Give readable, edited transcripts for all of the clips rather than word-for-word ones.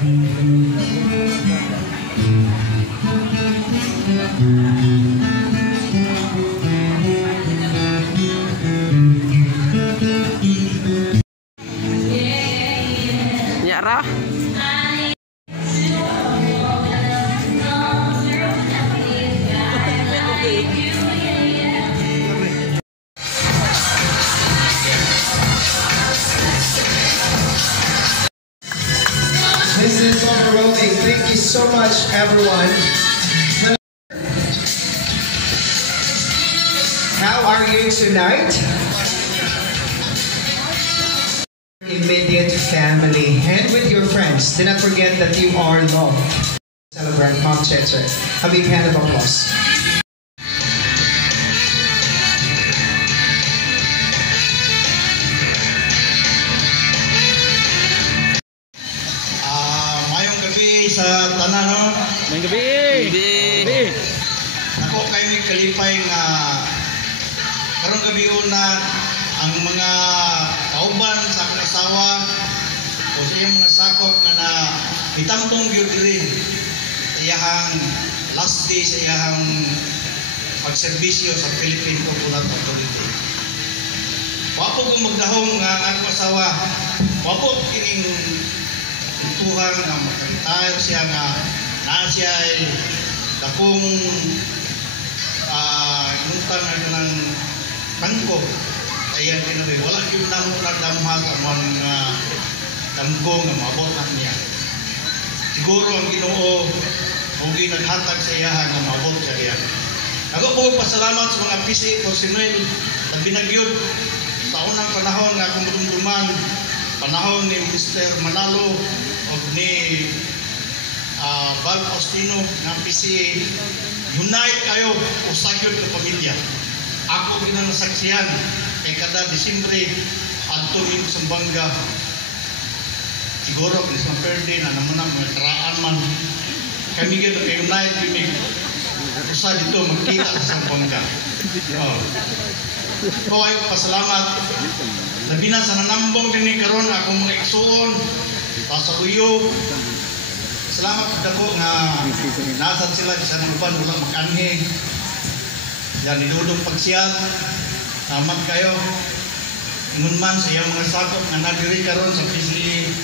Nyara. This is overrolling. Thank you so much, everyone. How are you tonight? Immediate family and with your friends. Do not forget that you are loved. Celebrate Mom Cheche. A big hand of applause. Sa tanan, no? May gabi. Ako kayo may kalipay nga karong gabi una ang mga kauban sa akong asawa o sa iyang mga sakop na hitamtong gyud diri sa iyahang last day sa iyahang pagserbisyo sa Philippine Popular Authority. Wapo kong magdahong nga ang akong asawa, wapo kining tuhan nga makaretire siya nga na siya ay dakong inuntang na ng tangko ayan kinabi wala yung nagdamhag ang mga tangko nga maabotan niya siguro ang Ginoo huwag naghatag sa iya nga maabot siya niya ako po pasalamat sa mga PCA personnel na binagyod sa unang panahon nga kumudumduman panahon ni Mr. Manalo o ni Val Faustino ng PCA, unite kayo o sagyod ng pamilya. Ako ginanasaksihan kay kada Disimbre adto mi sa Bangga. Siguro kung sa Perde na naman ang mga karaan man kami gito kay unite kami usa dito magkita sa Bangga. So ay pasalamat labi na sa nanambong din karon akong mga igsuon sa Uyo. Salamat dako nga nasad sila sa uban wala makanhi. Yan niludong pagsiyat. Salamat kayo. Ingon man sa iyang mga sakop nga nadiri karon sa PCA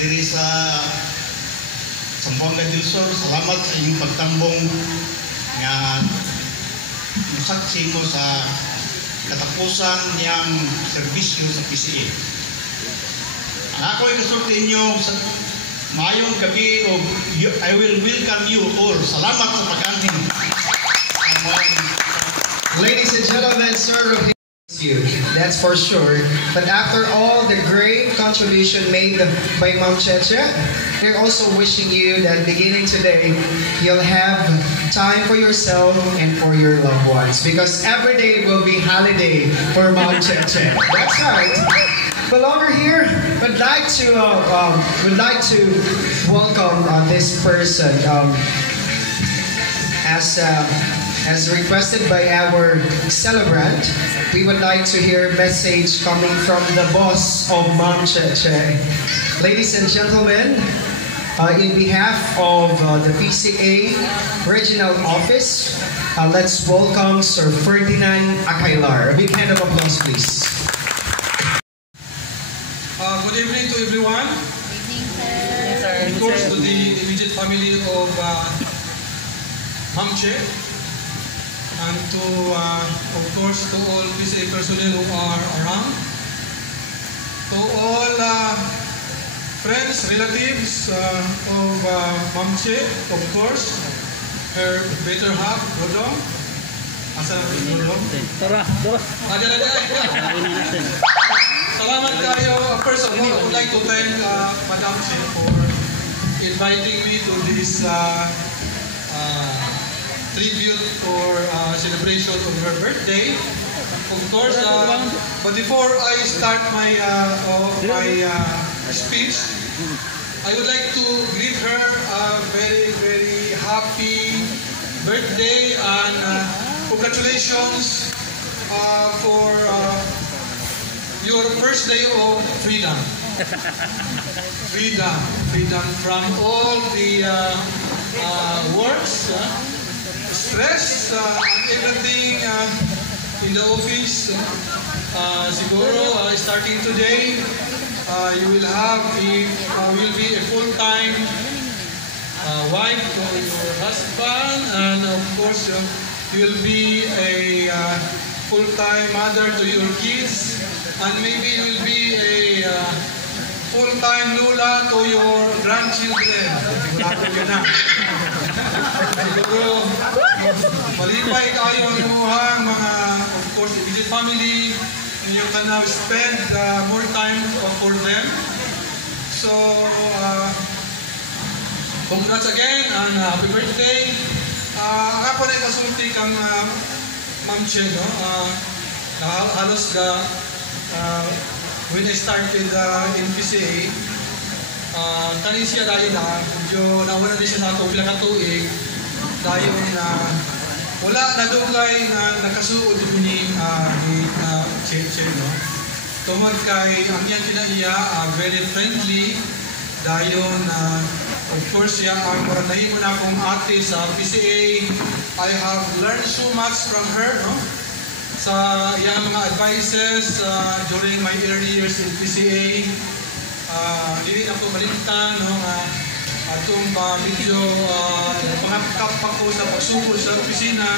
diri sa Zamboanga del Sur. Salamat sa inyong pagtambong nga saksi mo sa katapusan niyang serbisyo sa PCA. Ako ay kasulti inyo sa mayong gabi o I will welcome you all. Salamat sa pag-anhin. Ladies and gentlemen, sir, you. That's for sure. But after all the great contribution made by Mom Cheche, we're also wishing you that beginning today, you'll have time for yourself and for your loved ones. Because every day will be holiday for Mom Cheche. That's right. But over here, we'd like to welcome this person as requested by our celebrant. We would like to hear a message coming from the boss of Mom Cheche. Ladies and gentlemen, in behalf of the PCA Regional Office, let's welcome Sir Ferdinand Acailar. A big hand of applause, please. Good evening to everyone. Good evening, sir. Of course, to the immediate family of Mom Che, and to, of course, to all PCA personnel who are around, to all friends, relatives of Mom Che, of course, her better half, Dodong. Asa na Dodong? Tara. Salamat kayo. First of all, I would like to thank Madam Che for inviting me to this tribute or celebration of her birthday. Of course, but before I start my speech, I would like to greet her a very, very happy birthday and congratulations for your first day of freedom. freedom from all the works, stress, everything in the office. Siguro, starting today, you will be a full-time wife to your husband, and of course, you will be a full-time mother to your kids, and maybe you will be a full-time lula to your grandchildren. Sigurado ka na. Siguro, malipay kayo ang imuhang mga, of course, immediate family, and you can now spend more time for them. So, congrats again and happy birthday. Ako na kasulti kang Ma'am Che, no? Halos when I started in PCA, kanin siya dahil medyo nauna din siya sa ato pila ka tuig dahil wala na dugay na nakasuod ni Che, no? Tumag kay ang yan kinaiya, very friendly dahil of course siya ang nahimo na akong ate sa PCA. I have learned so much from her, no? Sa iyang mga advices during my early years in PCA. Hindi na ako malimtan, no? Atong medyo pangakap ako sa pagsukol sa opisina.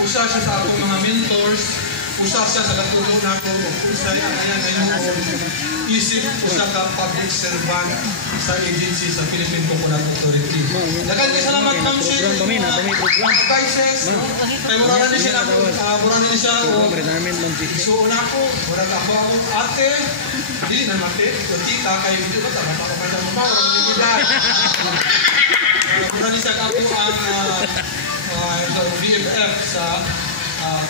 Usa siya sa akong mga mentors. Usa siya sa katulong na ako. Usa isip usa ka public servant sa agency sa Philippine Coconut Authority. Dagan kay salamat Ma'am Che. Advices. Kay mura na siya ako. Mura na siya. So una ko, mura ako ate. Dili na mate. Tita kay video ba ta bata pa sa mama. Mura ni siya ako ang BFF sa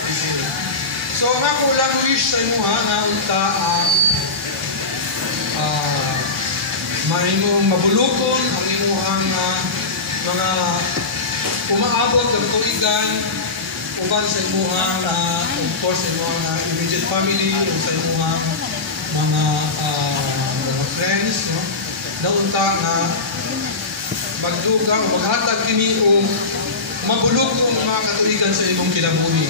PCA. So ako lang wish sa imuha nga unta mahimong mabulukon ang imuhang mga umaabot ng tuigan uban sa imuhang of course sa imuhang immediate family o sa imuhang mga friends, no? Naunta nga magdugang o maghatag kini o mabulukon ang mga katuigan sa imong kinabuhi.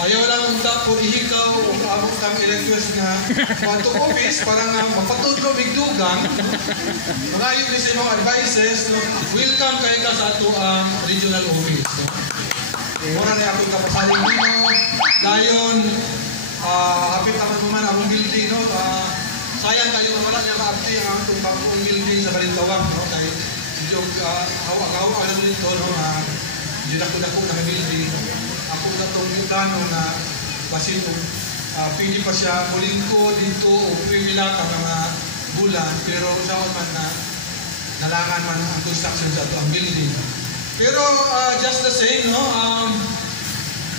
Ayaw lang unta po ihikaw o kaabot kang i-request nga to office para nga mapatudlo bigdugang. Magayon din sa mga advices, no? Welcome kayo ka sa ato ang regional office. No? Muna na ako kapasaling nino. Dayon, hapit naman naman ang building. No? Sayang kayo naman na maabdi ang atong bagong building sa Balintawak. No? Kaya medyo hawak-hawak na dito. No? Medyo dako-dako na building. Ako na itong plano na basin pwede pa siya mulingko dito o pwimila ka mga bulan pero saan man na nalangan man ang construction sa ito ang building. Pero just the same, no?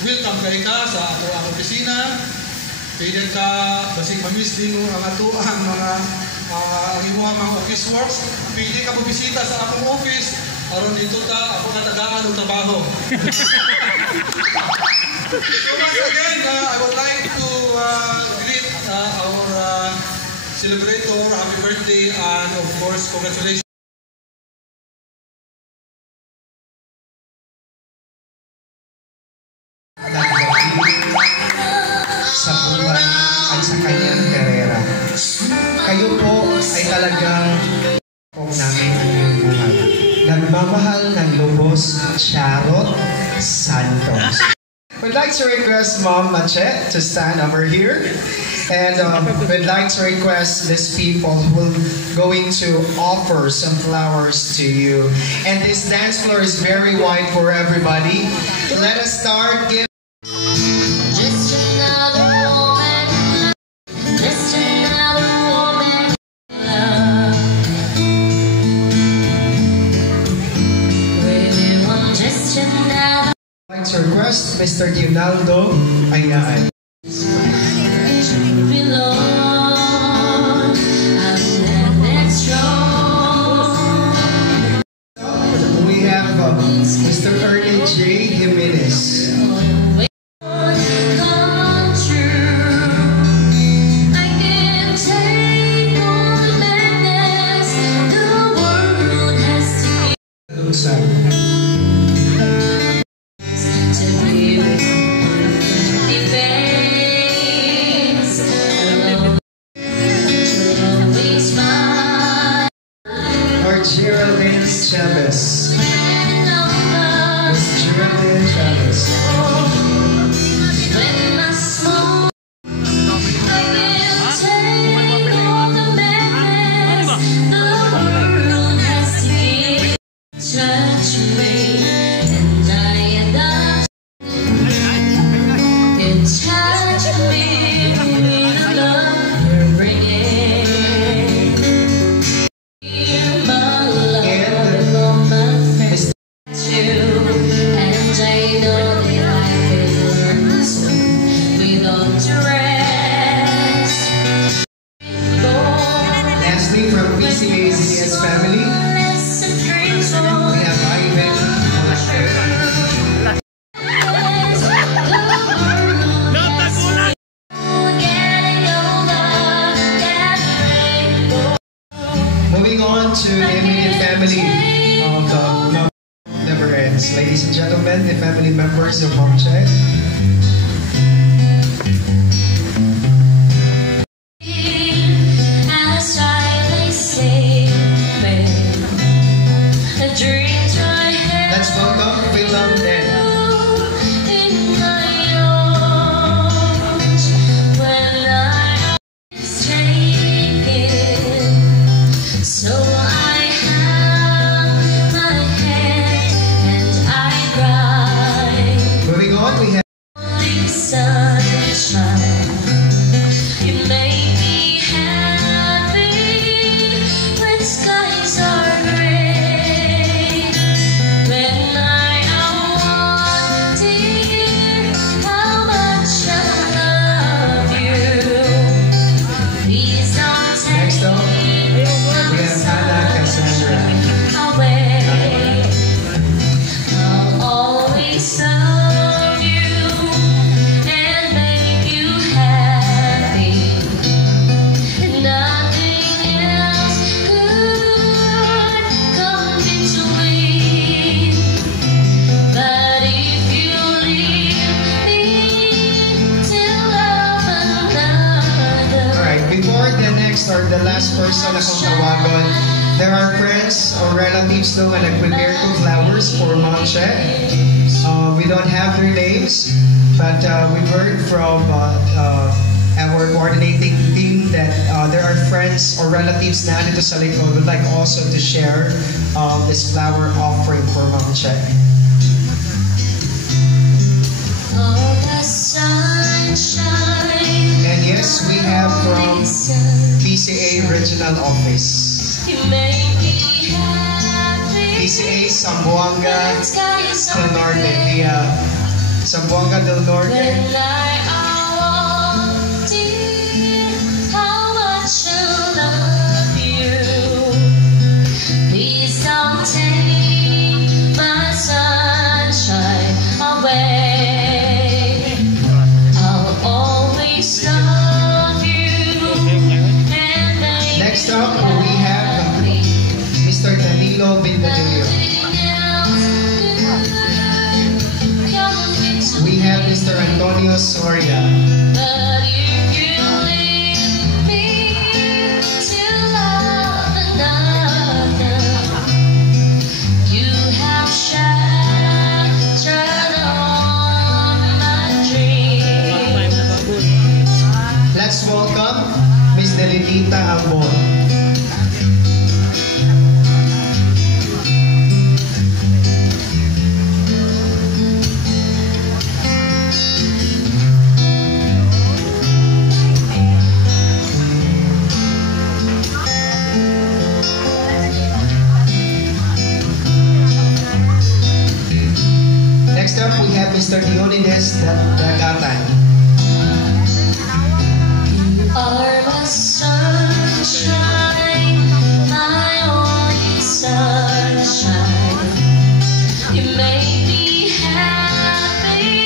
Welcome kayo ka sa ato ang opisina. Pwede ka basing mamiss din mo ang ato ang mga ang imuha mga office works. Pwede ka bumisita sa akong office. Aron dito ta, ako nga tagaan ng trabaho. So once again, I would like to greet our celebrator, happy birthday, and of course, congratulations. Sa buwan at sa kanyang karera. Kayo po ay talagang namin ang iyong buhay. Nagmamahal ng lubos, Charot Santos. We'd like to request Mom Che to stand over here. And we'd like to request these people who will going to offer some flowers to you. And this dance floor is very wide for everybody. Let us start. Just another woman, just another woman love. Really want just another. I'd like to request Mr. Leonardo Ayaan. Belong, I stand that strong. We have Mr. Ernie J. Jimenez. Come true. I can't take no to the immediate family of the Never Ends. Ladies and gentlemen, the family members of Mom Che. As I lay sleeping, the dreams I had Let's welcome Willem Den. in my arms when I was taken. So I held my head and I cried. Moving on, we have Only sunshine, you make me happy when skies are gray. When I want dear, how much I love you. Please don't next take up, we have Hannah Cassandra. away. I'll always love you and make you happy. Nothing else could come between. But if you leave me till love another. Alright, before the next or the last person akong tawagon, there are friends or relatives daw nga nag-prepare to flowers for Mom Che. We don't have their names, but we've heard from our coordinating team that there are friends or relatives na dito sa likod would like also to share this flower offering for Mom Che. All the sunshine. And yes, we have from PCA Regional Office. You make me happy. PCA Zamboanga When skies del are Norte, gray. via Zamboanga del Norte. When I want dear, how much I love you. Please don't take my sunshine away. I'll always love you and make Next up, we have Mr. Danilo Bindadillo. We have Mr. Antonio Soria. But if you leave me to love another, you have shattered all my dreams. Let's welcome Miss Delinita Albon. Next up, we have Mr. Dionines Dagatan. Are my sunshine, my only sunshine. You make me happy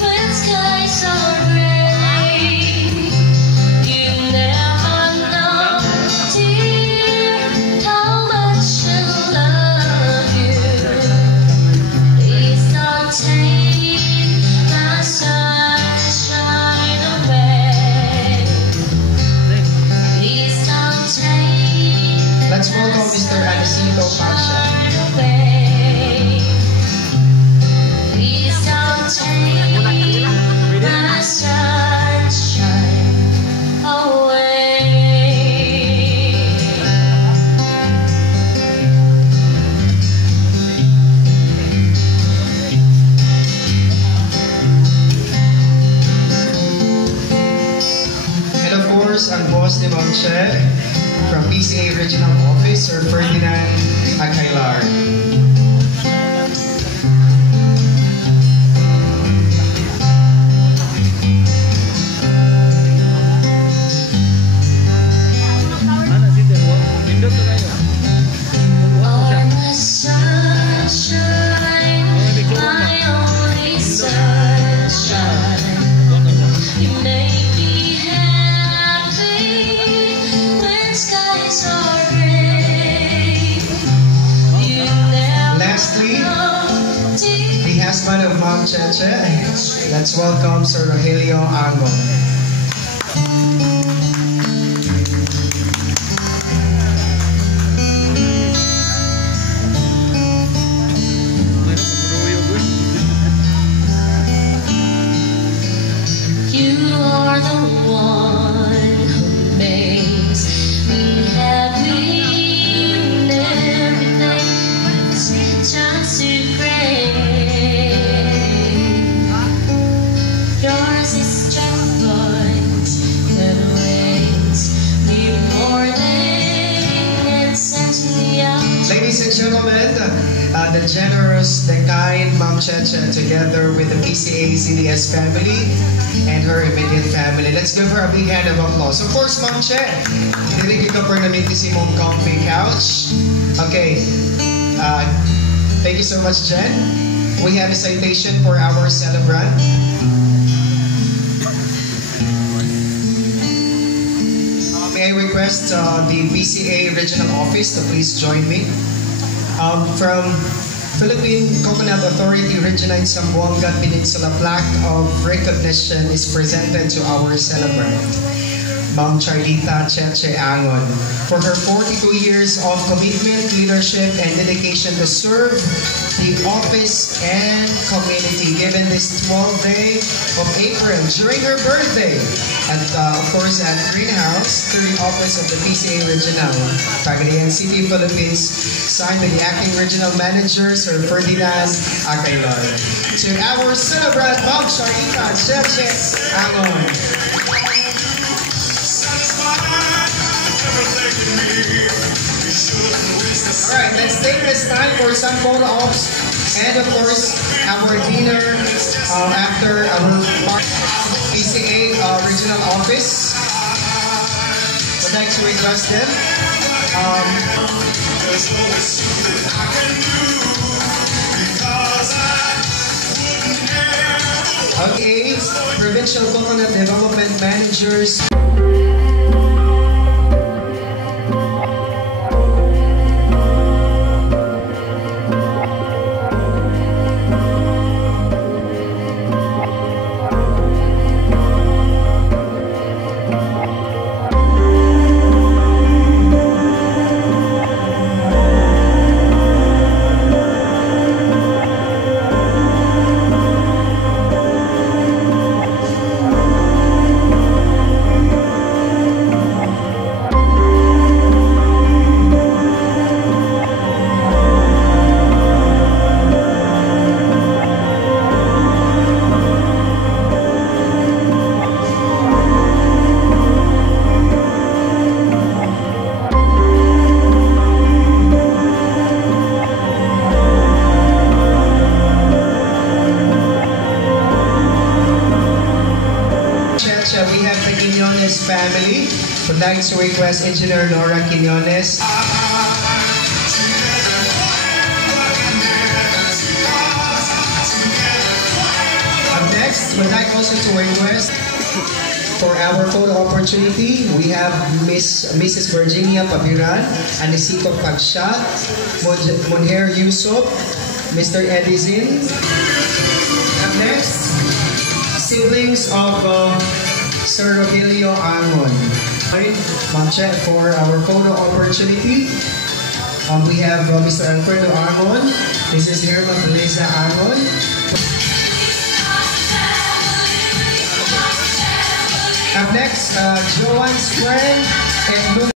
when skies are gray. You never know, dear, how much I love you. Please don't take my sunshine away. Please don't take Let's welcome Mr. Anisito Pasha. away. Please don't take my sunshine away. And of course, ang boss ni Ma'am Che from PCA Regional Office, Sir Ferdinand Agailar. Are my sunshine, my only sunshine. You make me happy when skies are gray. Cheche. Let's welcome Sir Rogelio Angon. You are the one who makes me happy when everything shines so great. Yours is strength that waits me morning and sends me out. Ladies and gentlemen, the generous, the kind Ma'am Cheche together with the PCA CDS family and her immediate family. Let's give her a big hand of applause. Of course, Ma'am Che, niligi ka per namin si mong comfy couch. Okay, thank you so much, Jen. We have a citation for our celebrant. May I request the PCA Regional Office to please join me. From Philippine Coconut Authority Region 9 Zamboanga Peninsula plaque of recognition is presented to our celebrant, Ma'am Charlita Cheche Angon, for her 42 years of commitment, leadership, and dedication to serve the office and community, given this 12th day of April during her birthday, and of course at Greenhouse, through the office of the PCA Regional, Cagayan City, Philippines, signed by the acting regional manager, Sir Ferdinand Acayloy. To our celebrant, Ma'am Charlita Cheche Angon. Alright, let's take this time for some photo ops and of course our dinner after our PCA regional office. I'd like to request them. Okay, Provincial Coconut Development Managers. We have the Quinones family. Would like to request Engineer Nora Quinones. Up next, would like also to request for our photo opportunity, we have Mrs. Virginia Pabiran, Anisito Pagshat, Monher Yusuf, Mr. Edison. Up next, siblings of Sir Rogelio Angon. Ma'am Che, for our photo opportunity, we have Mr. Alfredo Angon, Mrs. Irma Teresa Angon. Up next, Joanne's friend and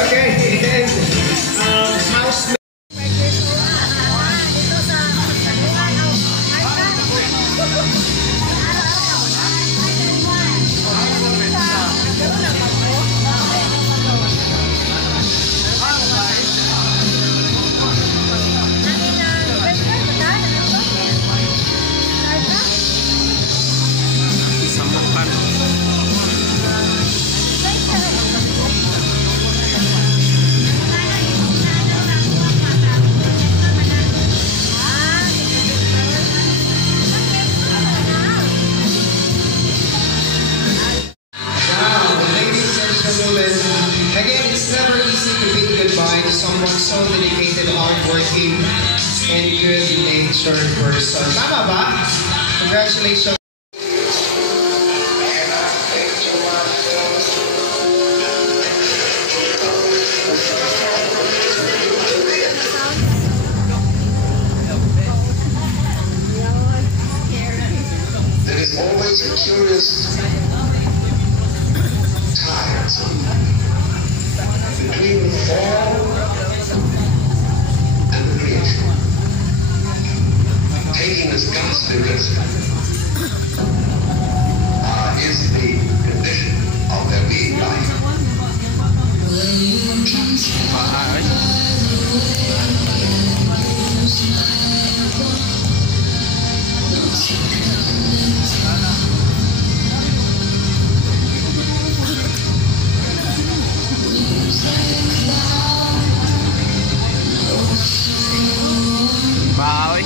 okay, house. so dedicated, hardworking, and good-natured person. Tama ba? Congratulations. There is always a curious tie between the fall and the creation. Taking this ghastly risk is the condition of their being life. Bawi.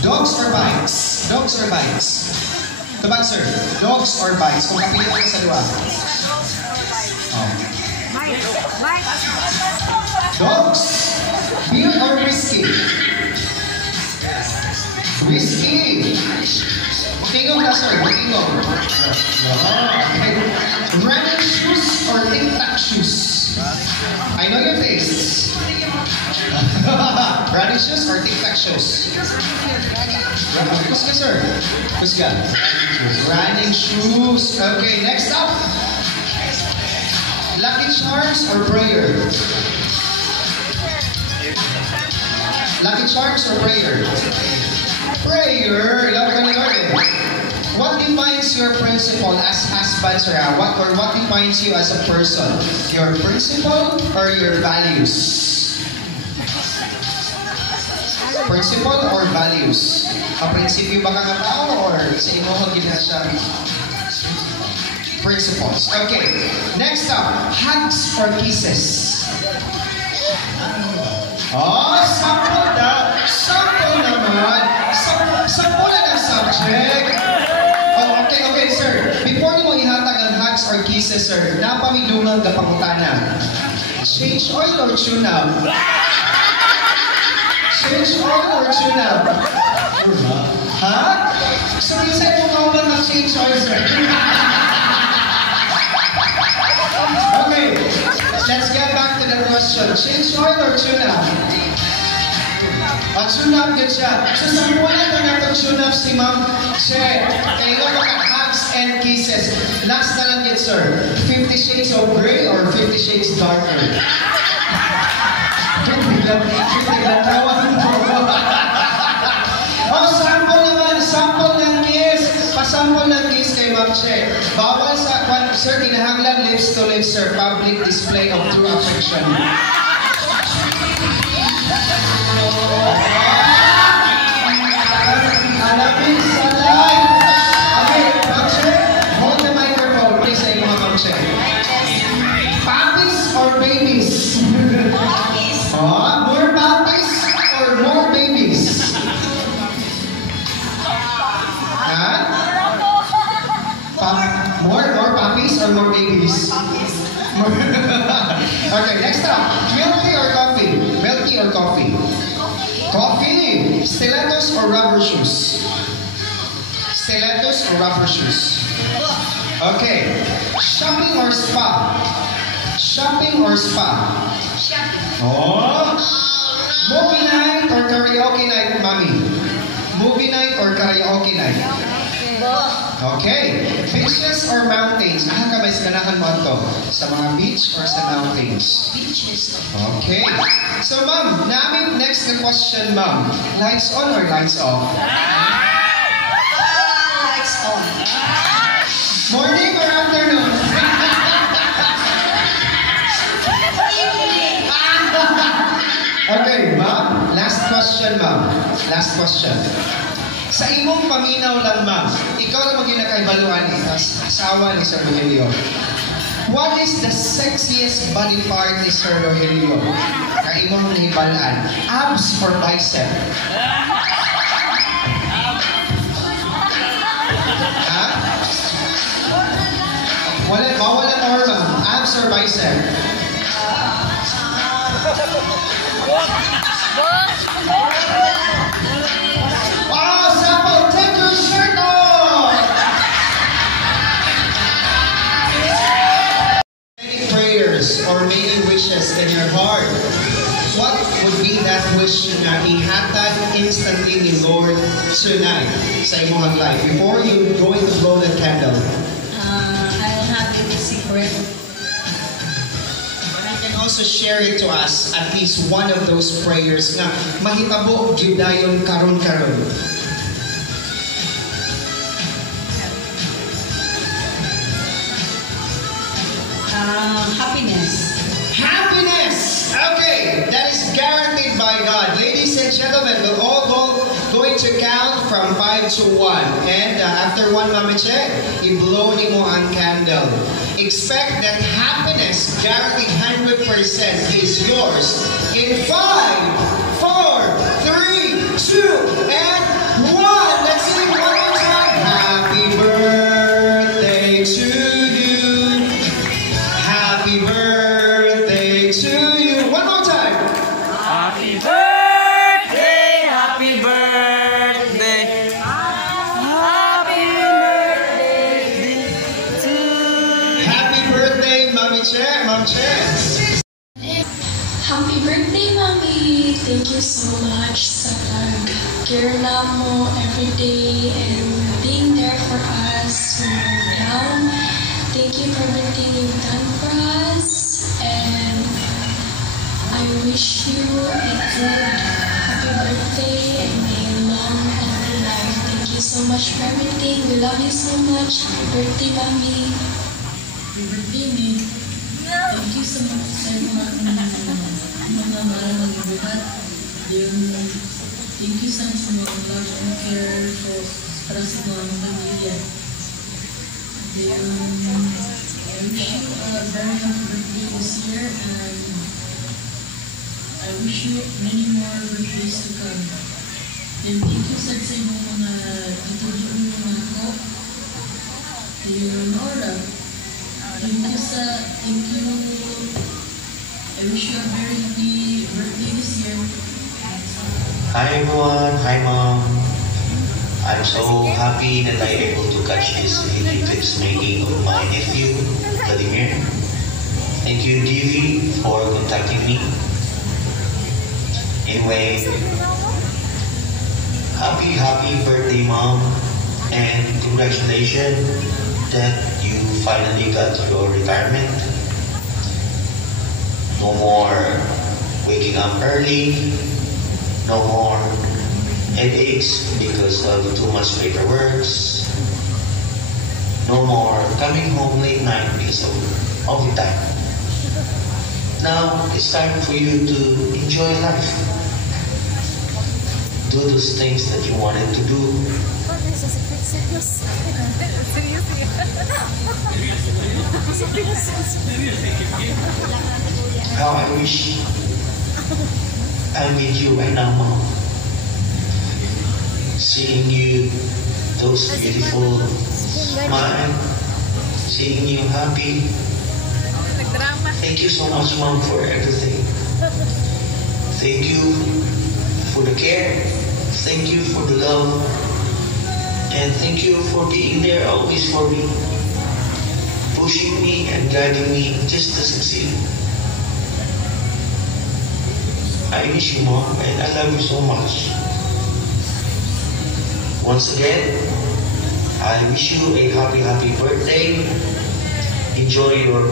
Dogs or bikes? Dogs or bikes? Tubag, sir. Dogs or bikes? Kung kapilit kayo sa liwa. Oh. Dogs. Beer or whiskey? Whiskey. Okay, go na, sir. Tingog. No. Okay. Running shoes or tic-tac shoes? I know your tastes. Running shoes or tic-tac shoes? Kusga, sir. Kusga. Running shoes. Okay, next up. Lucky Charms or prayer? Lucky Charms or prayer? Prayer. Love ka ni Lord eh. What defines your principle as husbands or what defines you as a person? Your principle or your values? Principle or values? Prinsipyo ba ka nga tao or sa imo ko ginasya? Principles. Okay. Next up, hugs or kisses? Oh, sample daw. Sample naman. Sample na ng subject. Oh, okay, sir. Before mo ihatag ang hugs or kisses, sir, napamidungan ka pangutana. Change oil or tune up? Change oil or tune up? Ha? So, minsan mo ka lang change oil, sir. Okay, let's get back to the question. Change oil or tune up? Tune up yun siya. So, sampulan na natin tune up si Ma'am Che. Kailan ka hugs and kisses. Last na lang yun, sir. 50 Shades of Grey or 50 Shades Darker? 50 lang tawag mo. Oh, sample ng kiss. Pasample ng kiss kay Ma'am Che. Bawal sa, sir, kinahanglan lips to lips, sir. Public display of true affection. Hanapin sa live. Okay, Ma'am Che, hold the microphone. Please say mga Ma'am Che. Puppies or babies? Oh, more puppies or more babies? More puppies or more babies? Okay, next up. Milky or coffee? Milky or coffee? Coffee. Stilettos or rubber shoes? Stilettos or rubber shoes? Okay. Shopping or spa? Shopping or spa? Oh. Movie night or karaoke night, mommy? Movie night or karaoke night? Okay. Beaches or mountains? Ka ba ganahan mo ito? Sa mga beach or sa mountains? Beaches. Okay. So, ma'am, namin next na question, ma'am. Lights on or lights off? Lights on. Morning or afternoon? Evening. Okay, ma'am. Last question, ma'am. Last question. Sa imong paminaw lang, ma'am, ikaw lang magginakaibaluan ni asawa ni Sir Rogelio. What is the sexiest body part ni Sir Rogelio? Ka imong nahibalaan, abs or bicep? Ha? Wala or ma'am, abs or bicep? Wow, sample, take your shirt off! Many prayers or many wishes in your heart. What would be that wish na ihatag instantly ni Lord tonight sa imong life? Before you going to blow the candle. I'll have it a secret. But I can also share it to us, at least one of those prayers nga mahitabo gyudayon karon-karon. Happiness. Happiness! Okay, that is guaranteed by God. Ladies and gentlemen, we'll all going to count from 5 to 1. And after 1, Mama Che, i-blow ni mo ang candle. Expect that happiness, guaranteed 100%, is yours. In 5, 4, 3, 2, and 1. Let's sing one more time. Happy birthday to you. Happy birthday to you. One more time. Happy birthday, happy birthday, happy birthday. Ma'am Che. Ma'am Che. Happy birthday, Mommy! Thank you so much sa pag-care mo every day and being there for us when we're down. Thank you for everything you've done for us, and I wish you a good happy birthday and a long, healthy life. Thank you so much for everything. We love you so much. Happy birthday, Mommy! Happy birthday, me. Thank you so much sa mga mahal mag-ibuhat. Thank you so much sa mga love and care para sa mga pamilya. I wish you a very happy birthday this year, and I wish you many more birthdays to come. And thank you sa inyong mga tutulong mga ako. Leonora. Thank you. I wish you a very happy birthday this year. Hi everyone, hi mom. I'm so happy that I'm able to catch this video tips making of my nephew, Vladimir. Thank you, Divi, for contacting me. Anyway, happy birthday, mom, and congratulations that you finally got your retirement. No more waking up early, no more headaches because of too much paperwork, no more coming home late night because of overtime. Now it's time for you to enjoy life. Do those things that you wanted to do. How I wish I'm with you right now, Mom. Seeing you, those beautiful smile, seeing you happy. Thank you so much, Mom, for everything. Thank you for the care. Thank you for the love. And thank you for being there always for me. Pushing me and guiding me just to succeed. I miss you, Mom, and I love you so much. Once again, I wish you a happy birthday. Enjoy your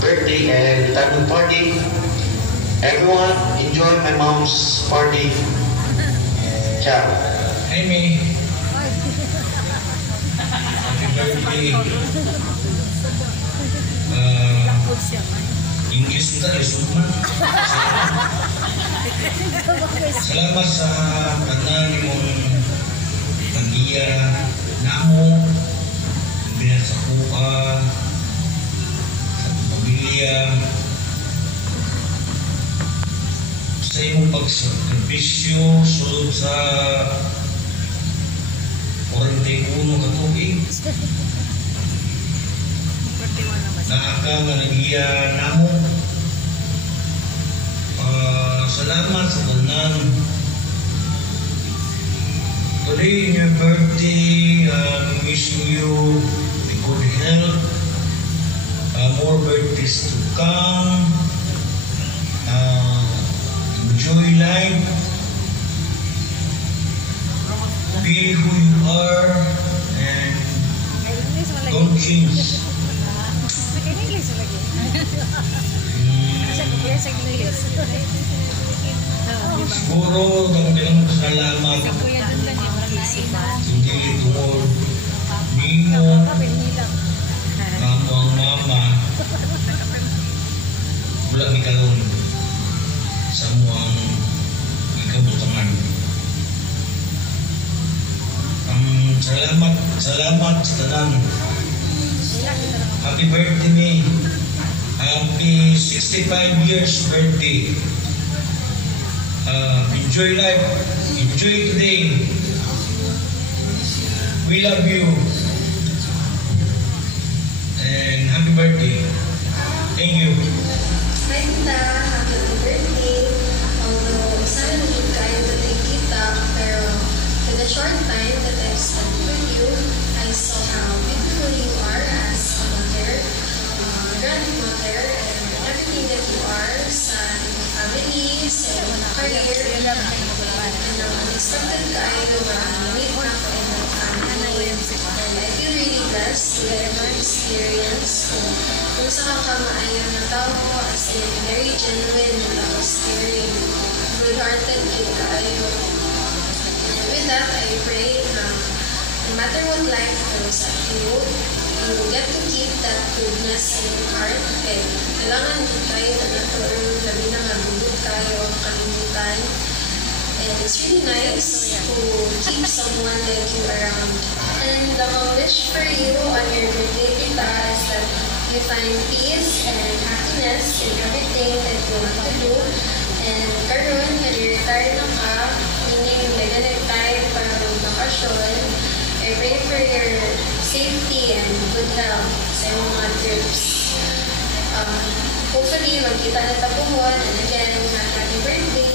birthday and retirement party. Everyone, enjoy my mom's party. Ciao. Hey, me. Happy birthday. English na isuman. Salamat sa tanan mong pag-iya namo, binasakuha, sa pamilya, sa imong pagsakripisyo sulod sa 41 ka tuig. Naaka nga nag-iya namo. Salamat sa tanan. Today in your birthday, wishing you a good health, more birthdays to come. Enjoy life. Be who you are and don't change. Siguro dagang salamat hindi tungod nimo kamo ang mama wala mi karon sa muang ikabutangan. Salamat sa tanan. Happy birthday me. Happy 65 years birthday. Enjoy life. Enjoy today. We love you. And happy birthday. Thank you. Brenda, happy birthday. Although, sana naging kayo natin kita, pero for the short time that I've spent with you, I saw how beautiful you are as a mother, grandmother, you said, career, unexpected kayo na meet na ko in my family. And I feel really blessed to get more experience. Kung saan ka maayaw na tao ko, as in, very genuine, tapos caring, good-hearted kid kayo. And with that, I pray na no matter what life throws at you, you get to keep that goodness in your heart. And kailangan kayo na natuloy, labi na magugot kayo ang kalimutan. And it's really nice to keep someone like you around. And the wish for you on your birthday, Tita, is that you find peace and happiness in everything that you want to do. And karoon, retire na ka, meaning nag-retire para mag-bakasyon. I pray for your safety and good health sa iyong mga trips. Hopefully, magkita na tapuhon. And again, happy birthday!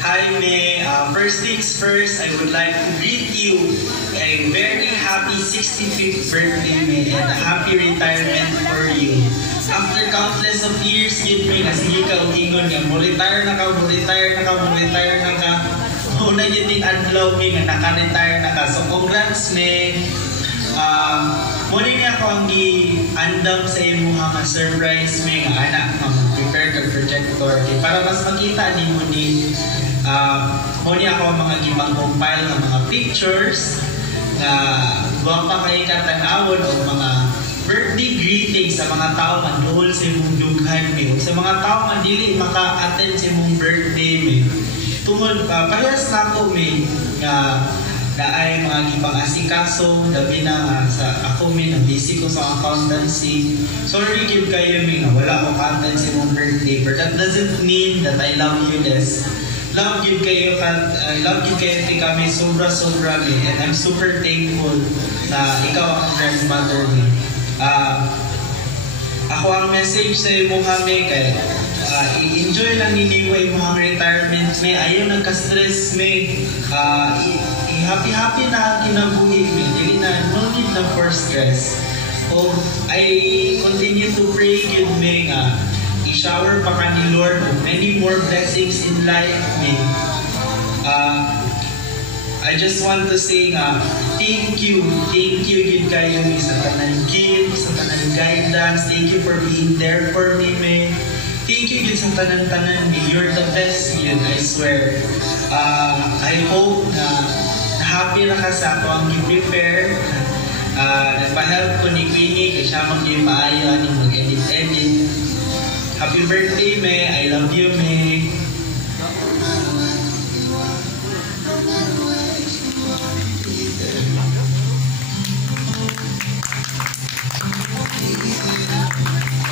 Hi May, first things first, I would like to greet you a very happy 65th birthday May and a happy retirement for you. After countless of years, yun May, sige ka utingon nga, mo-retire na ka. Una yun yung adlaw May, nga naka-retire na ka. So congrats May. Muna niya ako ang i-andam sa imo nga surprise May, nga anak, prepare ka projector. Para mas makita ni mo ni muna ako ang mga gipang-compile ng mga pictures na buwang pa kayo katanawon o mga birthday greetings sa mga tao man doon sa imong dughan May. Sa mga tao man dili maka-attend sa imong birthday May. Tungod, parehas na ako May nga na ay mga gipang-asikaso, dabi na sa ako May, na-busy ko sa accountancy. Sorry gid kayo May nga wala ko ka-attend sa imong birthday, but that doesn't mean that I love you less. Love you kayo kami sobra May, and I'm super thankful na ikaw ang grandmother May. Ako ang message sa imo May kay i-enjoy lang ninyo imong retirement May. Ayaw nagka-stress May. Happy na kinabuhi May. Dili na no need na for stress. I continue to pray good May nga i-shower pa ka ni Lord with many more blessings in life May. I just want to say thank you gid kayo May sa tanan gift, sa tanan guidance. Thank you for being there for me May. Thank you gid sa tanan May. You're the best yun, I swear. I hope na happy na ka sa ako ang i-prepare. Nagpa-help ko ni Queenie kaya siya mag-maayo ni mag-edit. Happy birthday, May. I love you, May.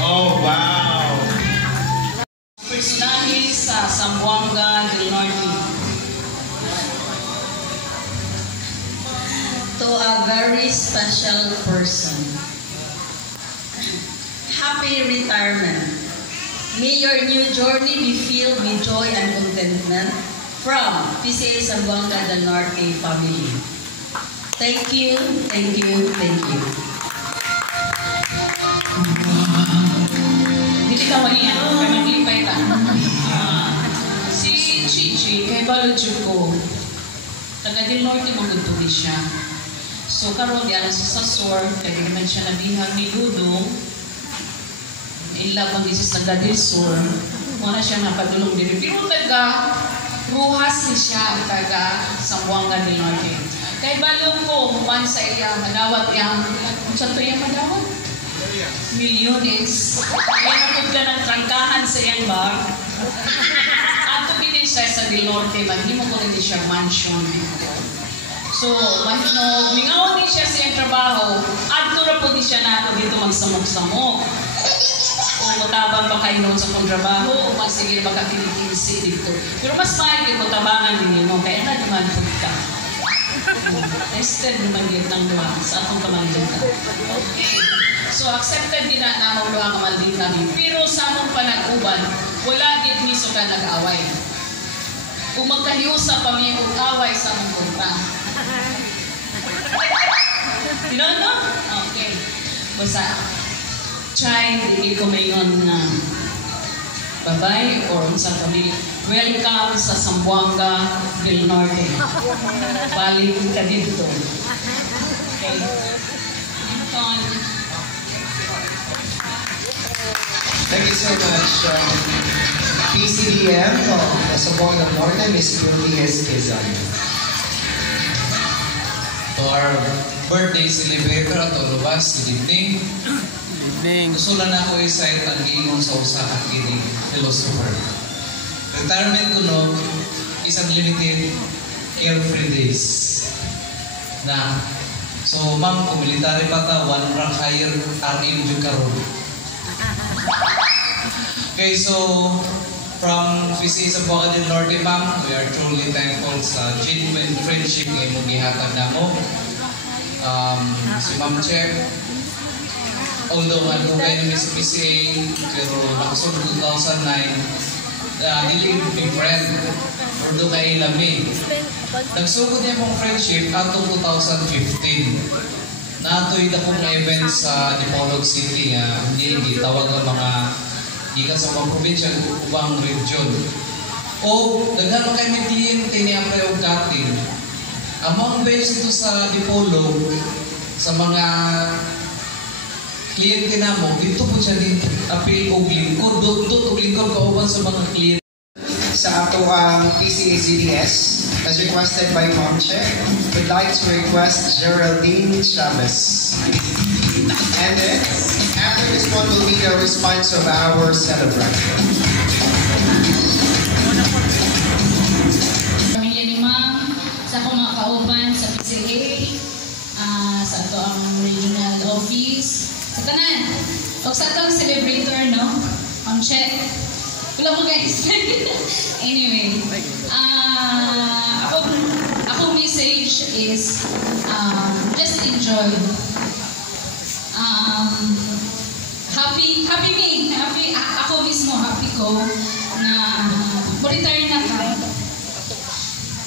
Oh, wow! Personahe sa Zamboanga del Norte. To a very special person. Happy retirement. May your new journey be filled with joy and contentment from PCA Zamboanga del Norte family. Thank you. Dili ka mag-iyan, kaya maglipay ta. Si Chichi, kay Baludyo ko, taga del Norte magunduli siya. So karon diyan sa Sasor, kaya naman siya nabihag ni Dudong, ilabang isis taga del Sur, muna siya napadulong diri. Pero taga Ruhas siya, taga Zamboanga del Norte. Kay balong ko, man sa iya, madawat yang, kung saan to iya madawat? Milyones. Kaya nakod ka ng trangkahan sa iyang bar. Ato din siya sa del Norte, hindi mo ko rin siya mansion. So, mingaw din siya sa iyang trabaho, adto na po din siya nato dito magsamok-samok. Kung matabang ba kayo noon sa kong trabaho, o mas sige magkakilikilisi dito. Pero mas mahigit mo tabangan din mo, kaya na naman po ka. Tested naman din ng luha sa atong kamaldita. Okay. So, accepted din na namang luha kamaldita din. Pero sa among panag-uban, wala din miso ka nag-away. Kung magkahiusa pa may away sa among kontra. Tinono? Okay. Basta, try, hindi ko mayon na Bye-bye or unsa kami. Welcome sa Zamboanga del Norte. Balik ka dito. Okay. Anton. Thank you so much, PCDM of Zamboanga del Norte, Miss Julie Esquizan. To our birthday celebrator at Olubas, good evening. Gusto lang ako isa ang giingon sa usa ka kining philosopher. Retirement ko no, isang limited carefree days na. So ma'am, kung military pa ta, one rank higher RM yung karon. Okay, so from PCA Zamboanga del Norte, ma'am, we are truly thankful sa genuine friendship na imong gihatag namo. Si Ma'am Che, although ano kayo namin sa PCA, pero nakasunod 2009, dili big friend, or doon kayo lami. Nagsugod niya mong friendship atong 2015. Natoy na kong event sa Dipolog City nga hindi gitawag ng mga gikan sa mga probinsya ubang region. O daghan kay may kliyente niya pre og cutting. Among base ito sa Dipolog sa mga kliyente namo dito po siya din apil og lingkod dot og lingkod kauban sa mga kliyente sa ato ang PCA ZDS as requested by Ma'am Che, would like to request Geraldine Chavez. And then, after this one will be the response of our celebration. Pamilya ni Ma'am, sa akong mga kauban sa PCA, sa ato ang regional office, sa tanan, o sa atong celebrator, no? Ma'am Che. Wala mo guys. Anyway, akong message is just enjoy. Happy me. Ako mismo happy ko na retire na ka.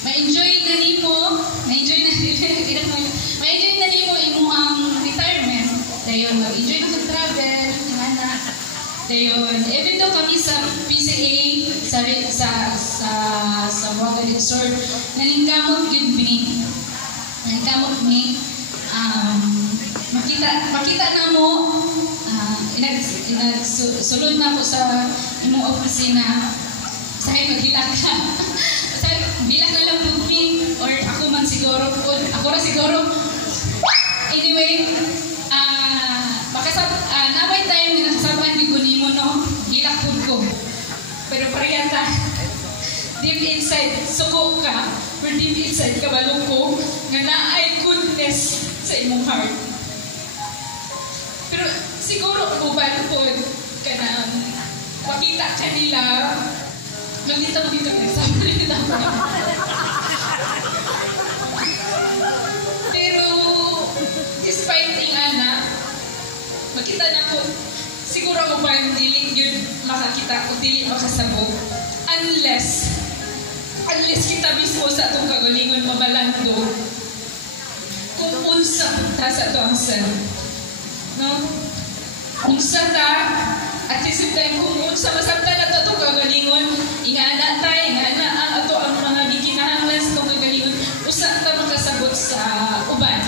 Ma-enjoy na nimo imuhang retirement. Dayon mag-enjoy na sa travel, ingana. Dayon, even though kami sa PCA sa Boga Resort, nalingkamot yun me. Makita na mo, sulod na po sa imong opisina, sabi maghilak ka. Bilak na lang po me, or ako man siguro po, ako na siguro. Anyway, nabay time na nakasabahan ni Gunimo, no? Hilak po ko. Pero pariyata, deep inside, suko ka, or deep inside, kabalo ko, nga naay goodness sa imong heart. Pero siguro uban po ka na makita ka nila, maglitaw dito na sabi nila. Pero despite ing ana, makita na ko, siguro ako ba dili yun makakita o dili makasabog unless kita mismo sa itong kagalingon mabalando kung unsa ta sa itong self. No? Unsa ta, at the same time kung unsa masabta na ito itong kagalingon, ingana ang ato ang mga bikinahanglas itong kagalingon, usa ta makasabot sa uban.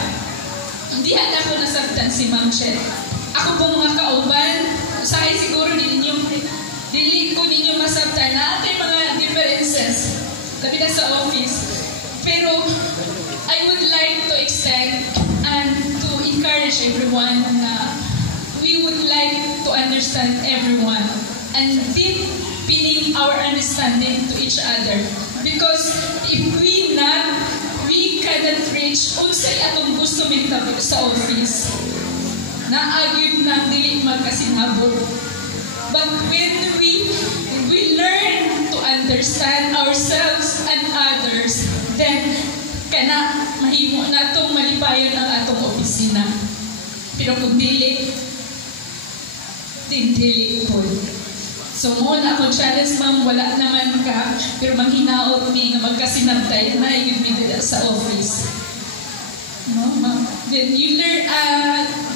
Hindi handa ko nasabtan si Ma'am Che. Ako pong mga kauban, usahay siguro dili ko ninyo masabtan na ating mga differences, labi na sa office. Pero, I would like to extend and to encourage everyone na we would like to understand everyone and deepening our understanding to each other. Because if we cannot reach unsay atong gusto mintabot sa office, naagyod nang dili magkasinabot. But when we learn to understand ourselves and others, then kana mahimo na itong malipayon ang atong opisina. Pero kung dili po. So mo na ako challenge, ma'am, wala naman ka, pero manghinaot mi nga magkasinabtay na yun mi sa office. No, ma'am. Then you learn,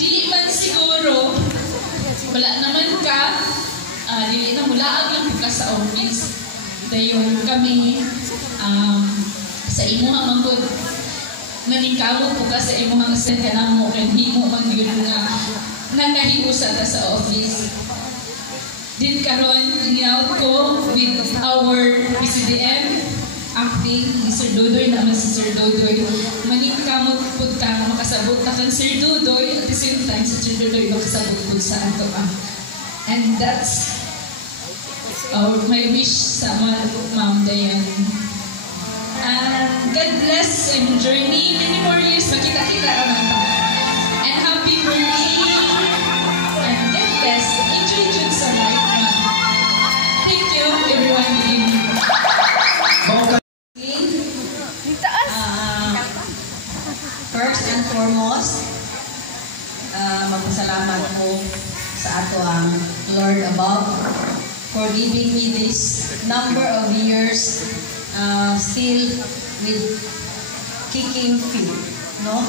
dili man siguro, wala naman ka, dili na mulaag lang ka sa office. Dayon kami sa imuha mangkod naningkamot po ka sa imuha sen kanamo kay himo man gyud nga nakahiusa ta sa office. Din karon inaw ko with our PCDM acting ni Sir Dudoy naman si Sir Dudoy. Maningkamot po ka makasabot na kan Sir Dudoy at the same time si Sir Dudoy makasabot po sa ato and that's my wish sa Ma'am Dayan. God bless and journey. Many more years makita-kita naman ta. And happy birthday. And God bless. Enjoy June sa life, ma'am. Thank you, everyone. First and foremost, magpasalamat ko sa ato ang Lord above for giving me this number of years still with kicking feet, no?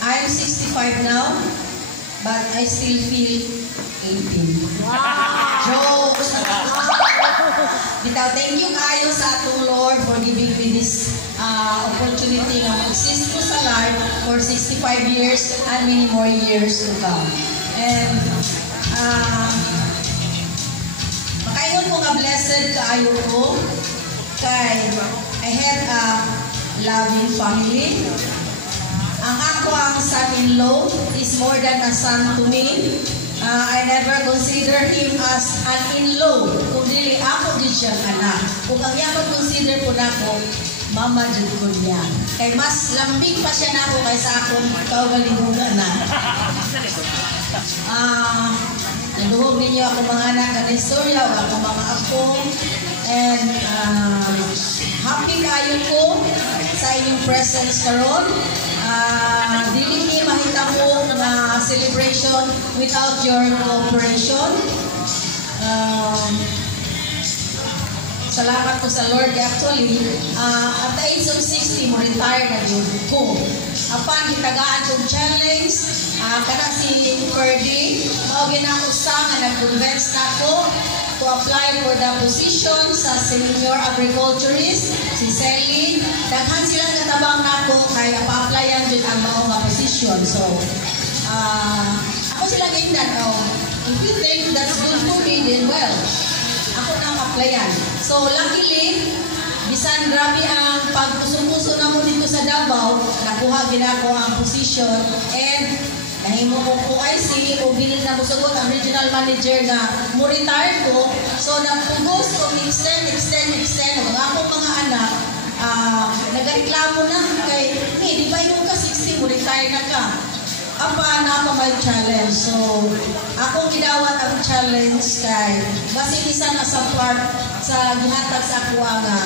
I'm 65 now, but I still feel 18. Wow! Jokes! Thank you kayo sa atong Lord for giving me this opportunity na mag-exist ko sa life for 65 years and many more years to come. And makaingon ko nga blessed kaayo ko kay I had a loving family. Ang ako ang son-in-law is more than a son to me. I never consider him as an in-law. Kung dili ako din siyang anak. Kung ang yakot consider po na ko, mama dyan ko niya. Kay mas lambing pa siya na ako kaysa akong kaugalinghugan na. Naluhog ninyo ako mga anak na istorya o ako mga apo. And happy kayo ko sa inyong presence karon. Dili ni mahitabo na celebration without your cooperation. Salamat ko sa Lord. Actually, at the age of 60, mo retire na yun ko. Apan, itagaan kong challenge, kana si Ferdy, maugin ako sa nga nag-convince na ako to apply for the position sa senior agriculturist, si Sally. Daghan silang katabang na ako, kaya pa-applyan dyan ang mga position. So, ako sila ganyan, if you think that's good for me, then well, ako nang applyan. So, luckily, bisan grabe ang pag-puso-puso na mo dito sa Davao, nakuha ginako ang position, and nahimo ko OIC o bilid na musugot ang regional manager na mo retire ko. So, napugos ko extend. Ang akong mga anak, nagreklamo na kay, di ba yung ka 60 mo retire na ka? Apa na ako may challenge. So, akong gidawat ang challenge kay basin isa na sa part sa gihatag sa ako nga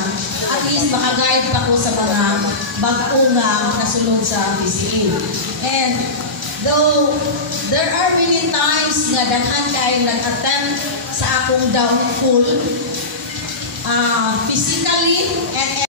at least maka-guide pa ko sa mga bag-o nga nasulod sa PCA. And though there are many times nga daghan kayo nag-attempt sa akong downfall physically and